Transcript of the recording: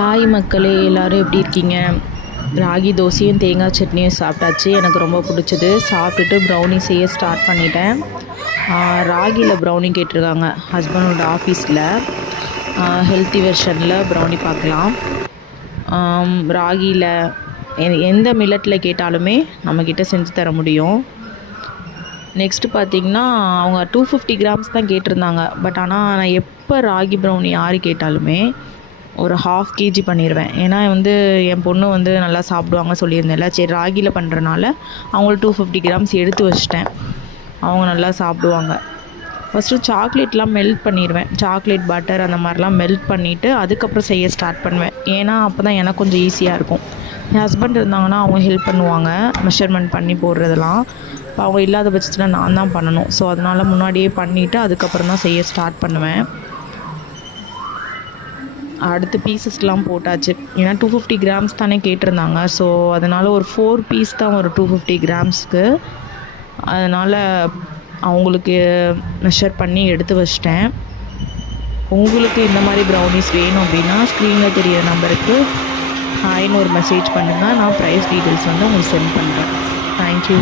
Hi மக்களே, எல்லோரும் எப்படி இருக்கீங்க? ராகி தோசையும் தேங்காய் சட்னியும் சாப்பிட்டாச்சு. எனக்கு ரொம்ப பிடிச்சது. சாப்பிட்டுட்டு ப்ரௌனி செய்ய ஸ்டார்ட் பண்ணிட்டேன். ராகியில் ப்ரௌனி கேட்டிருக்காங்க ஹஸ்பண்டோட ஆஃபீஸில். ஹெல்த்தி வெர்ஷனில் ப்ரௌனி பார்க்கலாம். ராகியில் எந்த மில்லட்டில் கேட்டாலுமே நம்மக்கிட்ட செஞ்சு தர முடியும். நெக்ஸ்ட்டு பார்த்திங்கன்னா அவங்க 250 கிராம்ஸ் தான் கேட்டிருந்தாங்க. பட் ஆனால் நான் எப்போ ராகி ப்ரௌனி யார் கேட்டாலுமே ஒரு 1/2 kg பண்ணிடுவேன். ஏன்னா என் பொண்ணு நல்லா சாப்பிடுவாங்க சொல்லியிருந்தேன்ல. சரி, ராகியில் பண்ணுறனால அவங்களுக்கு 250 கிராம்ஸ் எடுத்து வச்சிட்டேன். அவங்க நல்லா சாப்பிடுவாங்க. ஃபஸ்ட்டு சாக்லேட்லாம் மெல்ட் பண்ணிடுவேன். சாக்லேட் பட்டர் அந்த மாதிரிலாம் மெல்ட் பண்ணிவிட்டு அதுக்கப்புறம் செய்ய ஸ்டார்ட் பண்ணுவேன். ஏன்னா அப்போ தான் எனக்கு கொஞ்சம் ஈஸியாக இருக்கும். என் ஹஸ்பண்ட் இருந்தாங்கன்னா அவங்க ஹெல்ப் பண்ணுவாங்க மெஷர்மெண்ட் பண்ணி போடுறதெல்லாம். இப்போ அவங்க இல்லாத பட்சத்தில் நான் தான் பண்ணணும். ஸோ அதனால் முன்னாடியே பண்ணிவிட்டு அதுக்கப்புறம் தான் செய்ய ஸ்டார்ட் பண்ணுவேன். அடுத்து பீசஸ்லாம் போட்டாச்சு. ஏன்னா 250 கிராம்ஸ் தானே கேட்டிருந்தாங்க. ஸோ அதனால் ஒரு 4 பீஸ் தான் ஒரு 250 கிராம்ஸ்க்கு. அதனால் அவங்களுக்கு மெஷர் பண்ணி எடுத்து வச்சிட்டேன். உங்களுக்கு இந்த மாதிரி ப்ரௌனிஸ் வேணும் அப்படின்னா ஸ்க்ரீனில் தெரியிற நம்பருக்கு ஹாய்னு ஒரு மெசேஜ் பண்ணுங்கள். நான் ப்ரைஸ் டீட்டெயில்ஸ் உங்களுக்கு சென்ட் பண்ணுறேன். தேங்க்யூ.